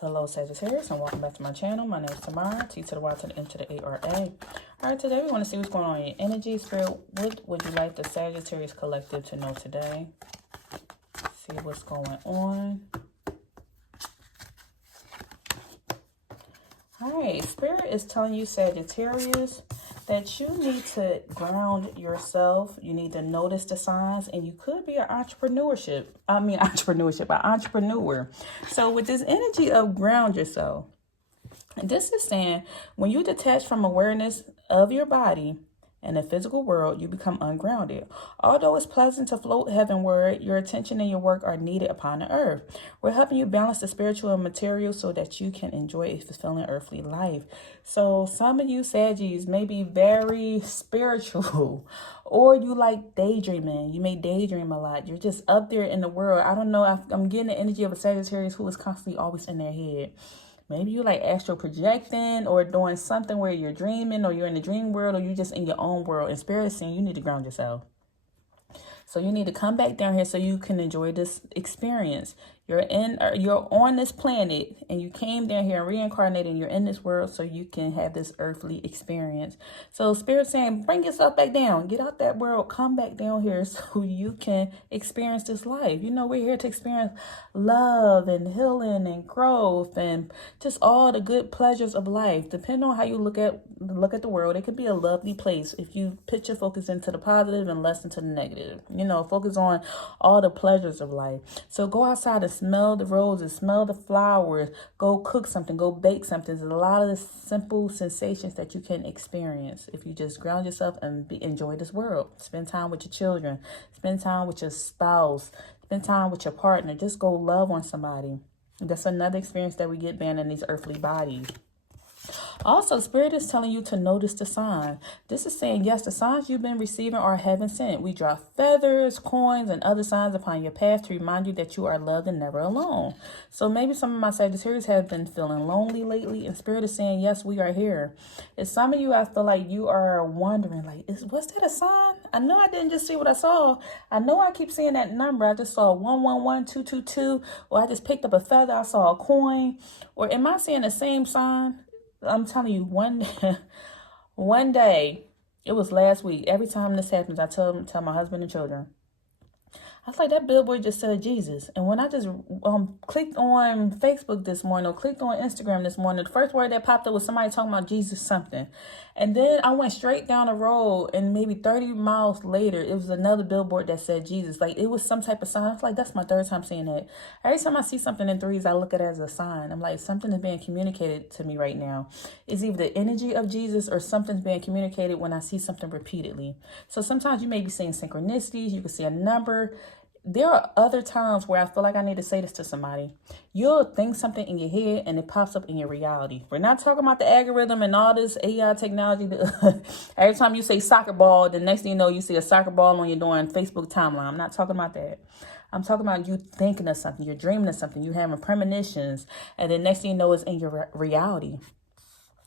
Hello Sagittarius and welcome back to my channel. My name is Tamara, T to the Y to the M to the A-R-A. Alright, today we want to see what's going on in your energy. Spirit, what would you like the Sagittarius collective to know today? See what's going on. Alright, Spirit is telling you, Sagittarius, that you need to ground yourself. You need to notice the signs, and you could be an entrepreneur. So with this energy of ground yourself, this is saying when you detach from awareness of your body and the physical world, you become ungrounded. Although it's pleasant to float heavenward, your attention and your work are needed upon the earth. We're helping you balance the spiritual and material so that you can enjoy a fulfilling earthly life. So some of you Saggies may be very spiritual, or you like daydreaming. You may daydream a lot. You're just up there in the world. I don't know. I'm getting the energy of a Sagittarius who is constantly always in their head. Maybe you like astral projecting or doing something where you're dreaming, or you're in the dream world, or you're just in your own world. And Spirit is saying you need to ground yourself. So you need to come back down here so you can enjoy this experience. You're on this planet, and you came down here and reincarnated, and you're in this world so you can have this earthly experience. So Spirit saying, bring yourself back down. Get out that world. Come back down here so you can experience this life. You know, we're here to experience love and healing and growth and just all the good pleasures of life. Depending on how you look at the world, it could be a lovely place if you put your focus into the positive and less into the negative. You know, focus on all the pleasures of life. So go outside and smell the roses, smell the flowers, go cook something, go bake something. There's a lot of the simple sensations that you can experience if you just ground yourself and enjoy this world. Spend time with your children, spend time with your spouse, spend time with your partner. Just go love on somebody. That's another experience that we get being in these earthly bodies. Also, Spirit is telling you to notice the sign. This is saying, yes, the signs you've been receiving are heaven sent. We drop feathers, coins, and other signs upon your path to remind you that you are loved and never alone. So maybe some of my Sagittarius have been feeling lonely lately, and Spirit is saying, yes, we are here. And some of you, I feel like you are wondering, like, was that a sign? I know I didn't just see what I saw. I know I keep seeing that number. I just saw 111222, or I just picked up a feather. I saw a coin. Or am I seeing the same sign? I'm telling you, one day, it was last week. Every time this happens, I tell my husband and children, I was like, that billboard just said Jesus. And when I just clicked on Facebook this morning, or clicked on Instagram this morning, the first word that popped up was somebody talking about Jesus something. And then I went straight down the road, and maybe 30 miles later, it was another billboard that said Jesus. Like, it was some type of sign. I was like, that's my third time seeing that. Every time I see something in threes, I look at it as a sign. I'm like, something is being communicated to me right now. It's either the energy of Jesus or something's being communicated when I see something repeatedly. So sometimes you may be seeing synchronicities. You can see a number. There are other times where I feel like I need to say this to somebody. You'll think something in your head and it pops up in your reality. We're not talking about the algorithm and all this AI technology. Every time you say soccer ball, the next thing you know, you see a soccer ball on your door on Facebook timeline. I'm not talking about that. I'm talking about you thinking of something. You're dreaming of something. You're having premonitions. And the next thing you know is in your reality.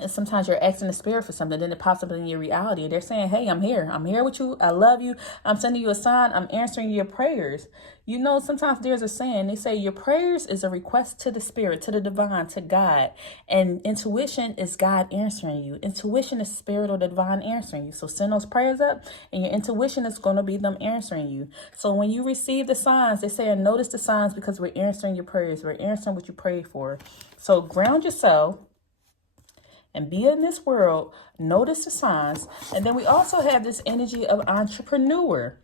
And sometimes you're asking the spirit for something, then it pops up in your reality. They're saying, hey, I'm here. I'm here with you. I love you. I'm sending you a sign. I'm answering your prayers. You know, sometimes there's a saying. They say your prayers is a request to the spirit, to the divine, to God. And intuition is God answering you. Intuition is spirit or the divine answering you. So send those prayers up, and your intuition is going to be them answering you. So when you receive the signs, they say, notice the signs, because we're answering your prayers. We're answering what you prayed for. So ground yourself and be in this world, notice the signs. And then we also have this energy of entrepreneur.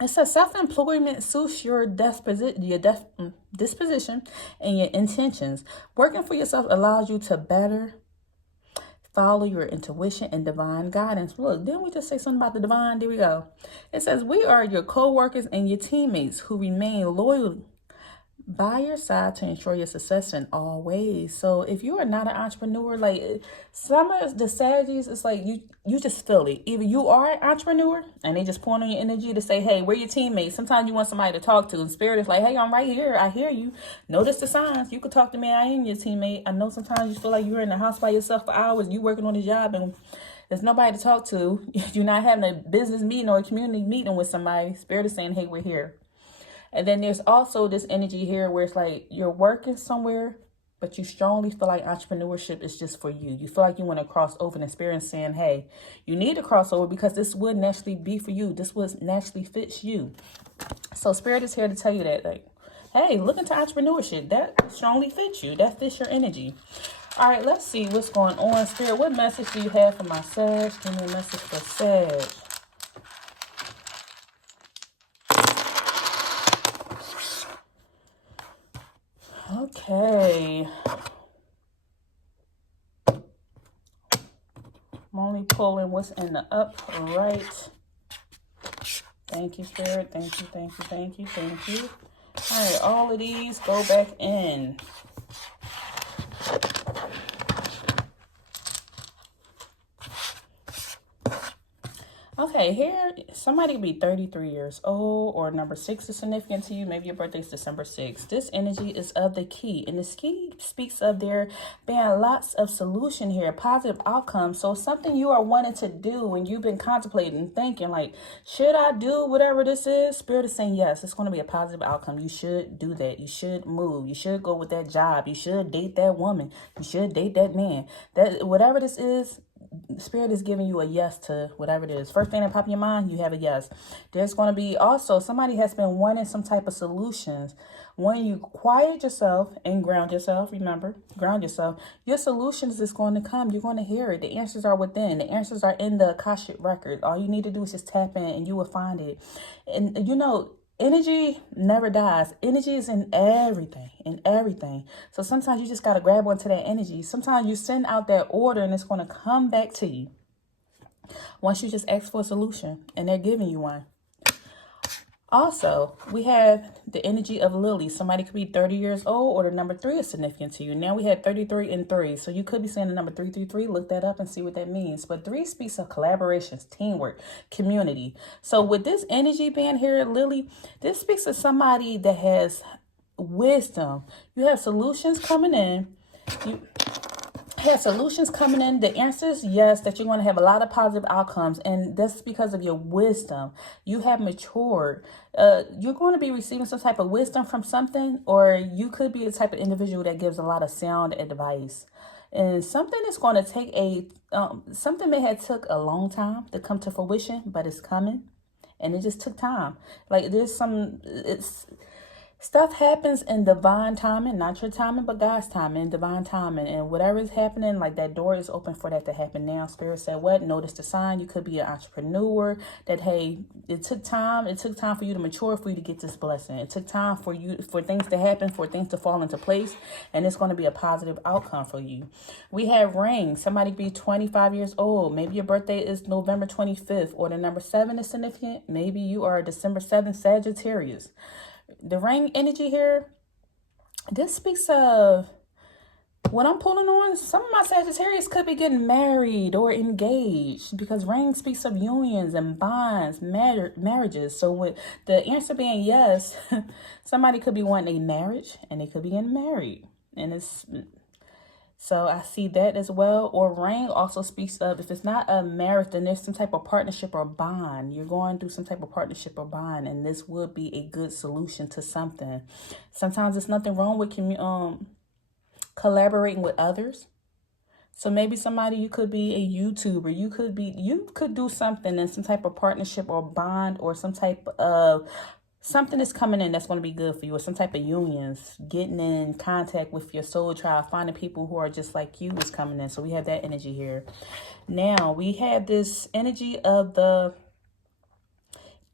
It says self-employment suits your disposition and your intentions. Working for yourself allows you to better follow your intuition and divine guidance. Look, didn't we just say something about the divine? There we go. It says we are your co-workers and your teammates who remain loyal by your side to ensure your success in all ways. So if you are not an entrepreneur, like some of the Saggies, it's like you just feel it. Either you are an entrepreneur and they just point on your energy to say, hey, we're your teammates. Sometimes you want somebody to talk to, and spirit is like, hey, I'm right here. I hear you. Notice the signs. You could talk to me. I am your teammate. I know sometimes you feel like you're in the house by yourself for hours. You working on a job and there's nobody to talk to. You're not having a business meeting or a community meeting with somebody. Spirit is saying, hey, we're here. And then there's also this energy here where it's like you're working somewhere but you strongly feel like entrepreneurship is just for you. You feel like you want to cross over, and Spirit is saying, hey, you need to cross over because this would naturally be for you. This would naturally fits you. So Spirit is here to tell you that, like, hey, look into entrepreneurship. That strongly fits you. That fits your energy. All right, let's see what's going on. Spirit, what message do you have for my Sag? Give me a message for Sag. Okay. I'm only pulling what's in the upright. Thank you, Spirit. Thank you, thank you, thank you, thank you. All right, all of these go back in. Okay, here, somebody could be 33 years old, or number 6 is significant to you. Maybe your birthday is December 6th. This energy is of the key, and this key speaks of there being lots of solution here, positive outcomes. So something you are wanting to do and you've been contemplating and thinking, like, should I do whatever this is? Spirit is saying, yes, it's going to be a positive outcome. You should do that. You should move. You should go with that job. You should date that woman. You should date that man. That whatever this is, Spirit is giving you a yes to whatever it is. First thing that pops in your mind, you have a yes. There's going to be also somebody has been wanting some type of solutions. When you quiet yourself and ground yourself, remember, ground yourself, your solutions is going to come. You're going to hear it. The answers are within. The answers are in the Akashic record. All you need to do is just tap in and you will find it. And you know, energy never dies. Energy is in everything, So sometimes you just got to grab onto that energy. Sometimes you send out that order and it's going to come back to you once you just ask for a solution and they're giving you one. Also, we have the energy of Lily. Somebody could be 30 years old, or the number 3 is significant to you. Now we have 33 and 3. So you could be saying the number 333. Look that up and see what that means. But 3 speaks of collaborations, teamwork, community. So with this energy being here, Lily, this speaks of somebody that has wisdom. You have solutions coming in. The answers, yes, that you're going to have a lot of positive outcomes, and that's because of your wisdom. You have matured. You're going to be receiving some type of wisdom from something, or you could be the type of individual that gives a lot of sound advice. And something is going to take something may have took a long time to come to fruition, but it's coming, and it just took time. Like stuff happens in divine timing, not your timing, but God's timing, divine timing. And whatever is happening, like that door is open for that to happen now. Spirit said what? Notice the sign. You could be an entrepreneur that, hey, it took time. It took time for you to mature, for you to get this blessing. It took time for things to happen, for things to fall into place. And it's going to be a positive outcome for you. We have ring. Somebody be 25 years old. Maybe your birthday is November 25th, or the number 7 is significant. Maybe you are December 7th, Sagittarius. The ring energy here, this speaks of what I'm pulling on. Some of my Sagittarius could be getting married or engaged, because ring speaks of unions and bonds, marriages. So with the answer being yes, somebody could be wanting a marriage and they could be getting married. And so I see that as well. Or ring also speaks of, if it's not a marriage, then there's some type of partnership or bond. You're going through some type of partnership or bond, and this would be a good solution to something. Sometimes there's nothing wrong with collaborating with others. So maybe somebody, you could be a YouTuber. You could do something in some type of partnership or bond, or some type of something is coming in that's going to be good for you, or some type of unions, getting in contact with your soul tribe, finding people who are just like you is coming in. So we have that energy here. Now we have this energy of the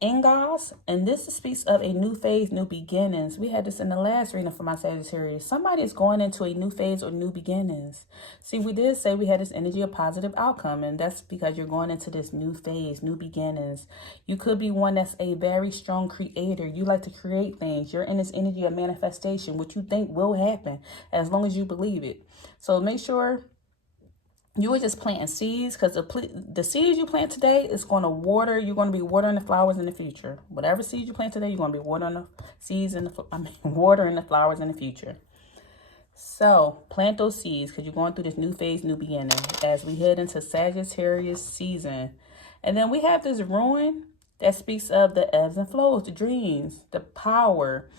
Ingos, and this speaks of a new phase, new beginnings. We had this in the last reading for my Sagittarius. Somebody is going into a new phase or new beginnings. See, we did say we had this energy of positive outcome, and that's because you're going into this new phase, new beginnings. You could be one that's a very strong creator. You like to create things. You're in this energy of manifestation. What you think will happen, as long as you believe it. So make sure you are just planting seeds, because the seeds you plant today is going to water. You're going to be watering the flowers in the future. Whatever seeds you plant today, you're going to be watering the seeds watering the flowers in the future. So plant those seeds, because you're going through this new phase, new beginning, as we head into Sagittarius season. And then we have this ruin that speaks of the ebbs and flows, the dreams, the power.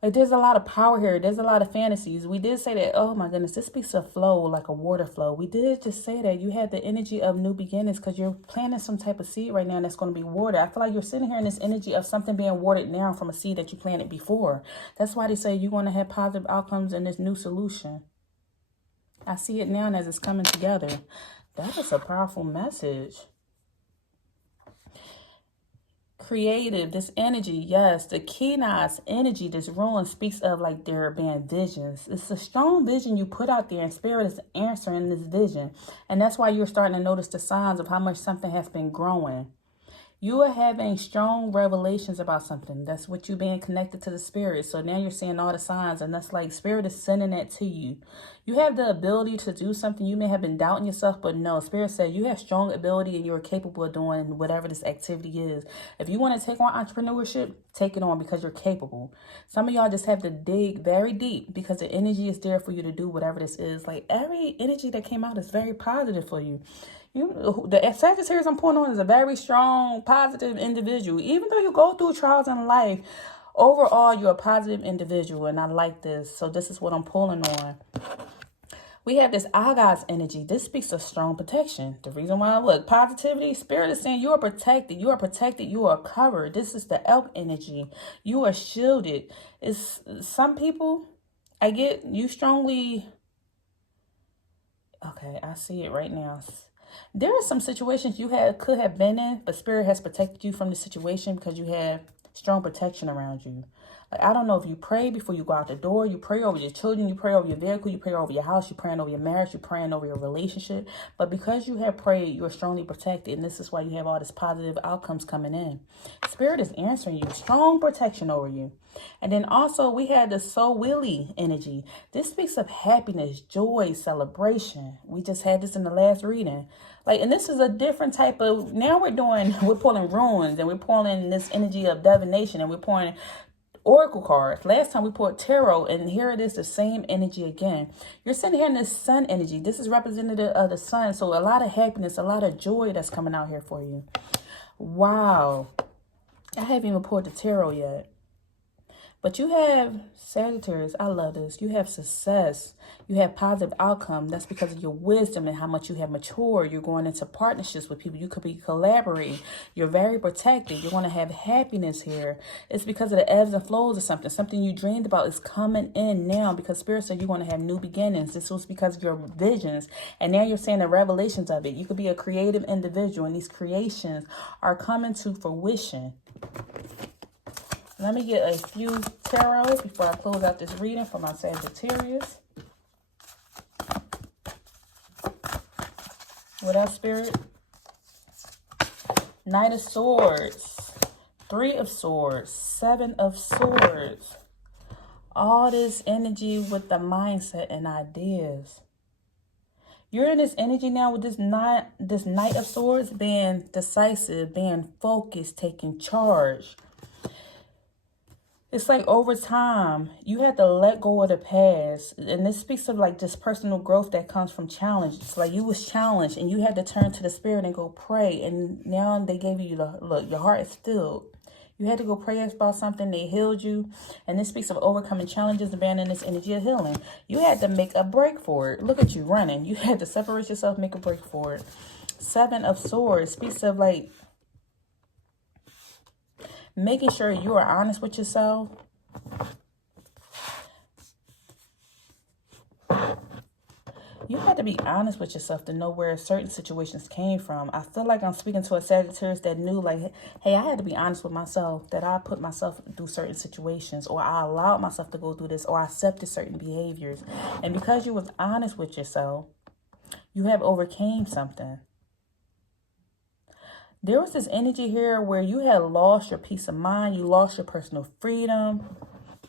Like, there's a lot of power here. There's a lot of fantasies. We did say that, oh my goodness, this speaks of flow, like a water flow. We did just say that you had the energy of new beginnings because you're planting some type of seed right now that's going to be watered. I feel like you're sitting here in this energy of something being watered now from a seed that you planted before. That's why they say you're going to have positive outcomes in this new solution. I see it now as it's coming together. That is a powerful message. Creative, this energy, yes, the Kenaz energy, this ruin speaks of like there being visions. It's a strong vision you put out there, and spirit is answering this vision. And that's why you're starting to notice the signs of how much something has been growing. You are having strong revelations about something. That's what you being connected to the spirit. So now you're seeing all the signs, and that's like spirit is sending that to you. You have the ability to do something. You may have been doubting yourself, but no, spirit said you have strong ability and you're capable of doing whatever this activity is. If you want to take on entrepreneurship, take it on because you're capable. Some of y'all just have to dig very deep because the energy is there for you to do whatever this is. Like, every energy that came out is very positive for you. The Sagittarius I'm pulling on is a very strong, positive individual. Even though you go through trials in life, overall, you're a positive individual, and I like this. So this is what I'm pulling on. We have this Agaz energy. This speaks of strong protection. The reason why, look, positivity, spirit is saying you are protected. You are protected. You are covered. This is the elk energy. You are shielded. It's some people, I get you strongly. Okay, I see it right now. There are some situations you could have been in, but spirit has protected you from the situation because you have strong protection around you. Like, I don't know if you pray before you go out the door, you pray over your children, you pray over your vehicle, you pray over your house, you're praying over your marriage, you're praying over your relationship. But because you have prayed, you are strongly protected, and this is why you have all this positive outcomes coming in. Spirit is answering you, strong protection over you. And then also we had the So Willy energy. This speaks of happiness, joy, celebration. We just had this in the last reading. Like, and this is a different type of, now we're pulling runes, and we're pulling this energy of divination, and we're pulling oracle cards. Last time we pulled tarot, and here it is, the same energy again. You're sitting here in this sun energy. This is representative of the sun. So a lot of happiness, a lot of joy that's coming out here for you. Wow. I haven't even pulled the tarot yet. But you have Sagittarius. I love this. You have success. You have positive outcome. That's because of your wisdom and how much you have matured. You're going into partnerships with people. You could be collaborating. You're very protected. You're going to have happiness here. It's because of the ebbs and flows of something. Something you dreamed about is coming in now because Spirit said you're going to have new beginnings. This was because of your visions. And now you're seeing the revelations of it. You could be a creative individual, and these creations are coming to fruition. Let me get a few tarot before I close out this reading for my Sagittarius. What else, Spirit? Knight of Swords, Three of Swords, Seven of Swords. All this energy with the mindset and ideas. You're in this energy now with this Knight of Swords, being decisive, being focused, taking charge. It's like over time, you had to let go of the past. And this speaks of like this personal growth that comes from challenges. Like, you was challenged and you had to turn to the spirit and go pray. And now they gave you the, look, your heart is filled. You had to go pray about something. They healed you. And this speaks of overcoming challenges and being in this energy of healing. You had to make a break for it. Look at you running. You had to separate yourself, make a break for it. Seven of Swords speaks of like making sure you are honest with yourself. You had to be honest with yourself to know where certain situations came from. I feel like I'm speaking to a Sagittarius that knew, like, hey, I had to be honest with myself, that I put myself through certain situations, or I allowed myself to go through this, or I accepted certain behaviors. And because you was honest with yourself, you have overcame something. There was this energy here where you had lost your peace of mind. You lost your personal freedom.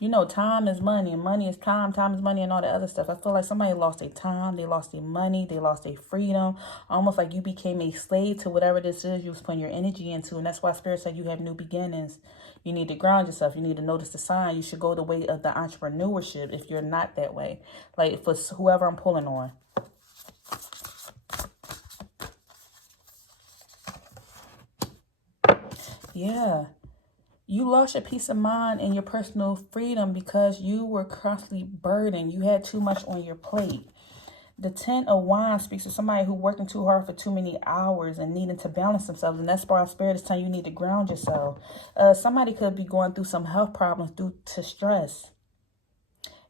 You know, time is money, and money is time. Time is money, and all that other stuff. I feel like somebody lost their time. They lost their money. They lost their freedom. Almost like you became a slave to whatever this is you was putting your energy into. And that's why Spirit said you have new beginnings. You need to ground yourself. You need to notice the sign. You should go the way of the entrepreneurship if you're not that way. Like, for whoever I'm pulling on. Yeah. You lost your peace of mind and your personal freedom because you were constantly burdened. You had too much on your plate. The 10 of Wands speaks to somebody who working too hard for too many hours and needing to balance themselves. And that's why Spirit is telling you need to ground yourself. Somebody could be going through some health problems due to stress.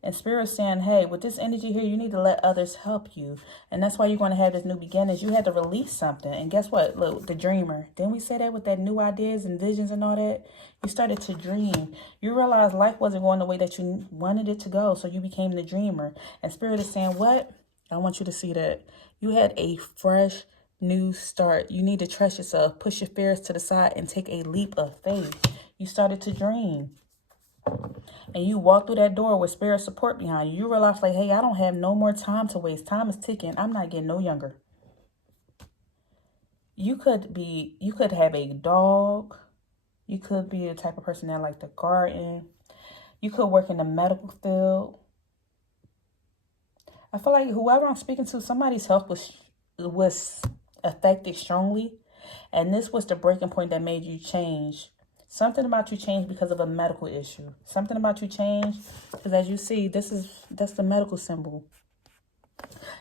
And Spirit is saying, hey, with this energy here, you need to let others help you. And that's why you're going to have this new beginnings. You had to release something. And guess what? Look, the dreamer. Didn't we say that with that new ideas and visions and all that? You started to dream. You realized life wasn't going the way that you wanted it to go. So you became the dreamer. And Spirit is saying, what? I want you to see that you had a fresh new start. You need to trust yourself, push your fears to the side, and take a leap of faith. You started to dream. And you walk through that door with Spirit support behind you. You realize, like, hey, I don't have no more time to waste. Time is ticking. I'm not getting no younger. You could have a dog. You could be a type of person that like the garden. You could work in the medical field. I feel like whoever I'm speaking to, somebody's health was affected strongly. And this was the breaking point that made you change. Something about you changed because of a medical issue. Something about you changed because, as you see, that's the medical symbol.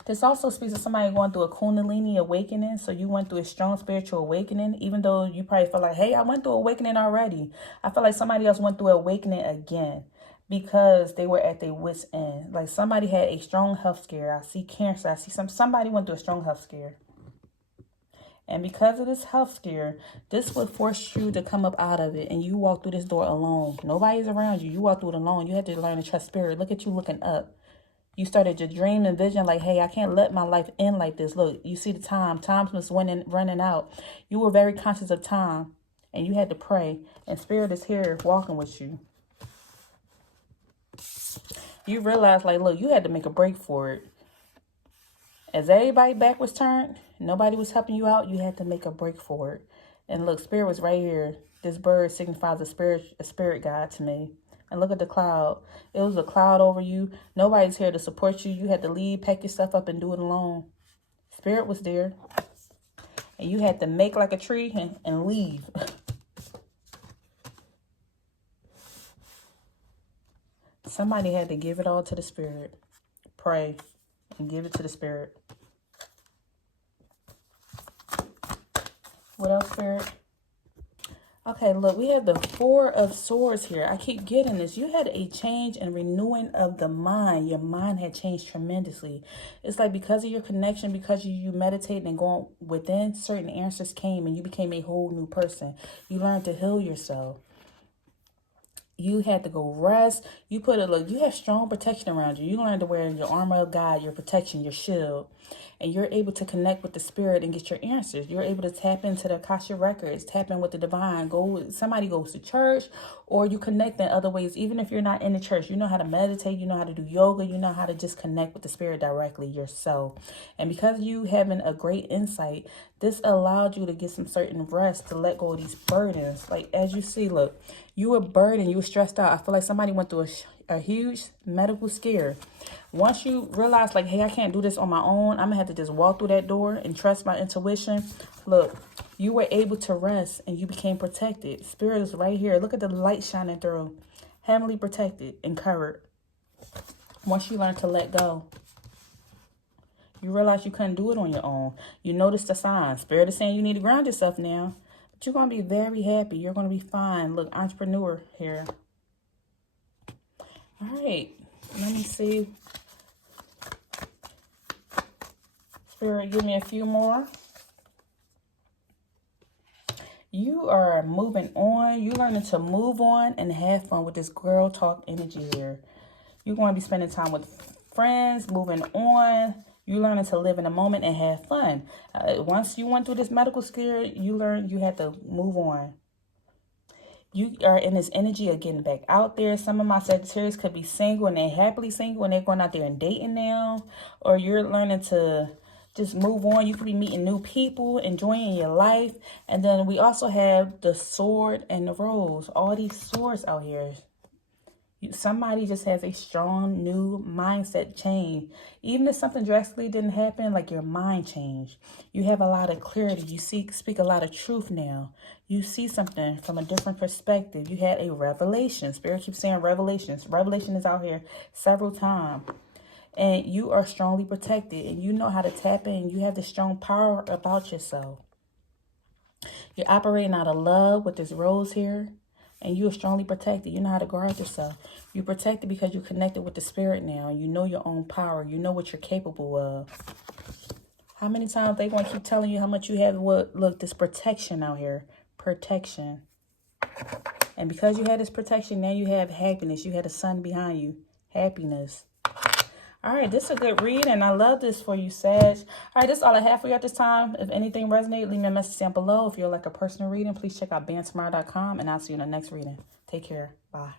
This also speaks to somebody going through a Kundalini awakening. So you went through a strong spiritual awakening, even though you probably feel like, hey, I went through awakening already. I feel like somebody else went through awakening again because they were at their wit's end. Like somebody had a strong health scare. I see cancer. I see somebody went through a strong health scare. And because of this health scare, this would force you to come up out of it. And you walk through this door alone. Nobody's around you. You walk through it alone. You had to learn to trust Spirit. Look at you looking up. You started to dream and vision like, hey, I can't let my life end like this. Look, you see the time. Time was running out. You were very conscious of time. And you had to pray. And Spirit is here walking with you. You realize, like, look, you had to make a break for it. As everybody back was turned, nobody was helping you out, you had to make a break for it. And look, Spirit was right here. This bird signifies a spirit guide to me. And look at the cloud. It was a cloud over you. Nobody's here to support you. You had to leave, pack your stuff up, and do it alone. Spirit was there. And you had to make like a tree and leave. Somebody had to give it all to the Spirit. Pray and give it to the Spirit. What else, Spirit? Okay, look, we have the 4 of Swords here. I keep getting this. You had a change and renewing of the mind. Your mind had changed tremendously. It's like because of your connection, because you meditated and going within, certain answers came and you became a whole new person. You learned to heal yourself. You had to go rest. You have strong protection around you. You learned to wear your armor of God, your protection, your shield. And you're able to connect with the Spirit and get your answers. You're able to tap into the Akasha records, tap in with the divine. Somebody goes to church, or you connect in other ways. Even if you're not in the church, you know how to meditate, you know how to do yoga, you know how to just connect with the Spirit directly yourself. And because you having a great insight, this allowed you to get some certain rest, to let go of these burdens. Like, as you see, look, you were burdened, you were stressed out. I feel like somebody went through a huge medical scare. Once you realize, like, hey, I can't do this on my own, I'm gonna have to just walk through that door and trust my intuition. Look, you were able to rest and you became protected. Spirit is right here. Look at the light shining through. Heavenly protected and covered. Once you learn to let go, you realize you couldn't do it on your own. You notice the signs. Spirit is saying you need to ground yourself now. But you're going to be very happy. You're going to be fine. Look, entrepreneur here. All right. Let me see. Spirit, give me a few more. You are moving on. You're learning to move on and have fun with this girl talk energy here. You're going to be spending time with friends, moving on. You're learning to live in the moment and have fun. Once you went through this medical scare, you learned you had to move on. You are in this energy of getting back out there. Some of my Sagittarius could be single and they're happily single and they're going out there and dating now. Or you're learning to just move on. You could be meeting new people, enjoying your life. And then we also have the Sword and the Rose. All these swords out here. Somebody just has a strong new mindset change. Even if something drastically didn't happen, like your mind changed. You have a lot of clarity. You speak a lot of truth now. You see something from a different perspective. You had a revelation. Spirit keeps saying revelations. Revelation is out here several times. And you are strongly protected. And you know how to tap in. You have the strong power about yourself. You're operating out of love with this rose here. And you are strongly protected. You know how to guard yourself. You're protected because you're connected with the spirit now. You know your own power. You know what you're capable of. How many times they going to keep telling you how much you have? Look, this protection out here. Protection. And because you had this protection, now you have happiness. You had a sun behind you. Happiness. All right, this is a good read, and I love this for you, Sag. All right, this is all I have for you at this time. If anything resonates, leave me a message down below. If you'd like a personal reading, please check out BandTYMARA.com, and I'll see you in the next reading. Take care. Bye.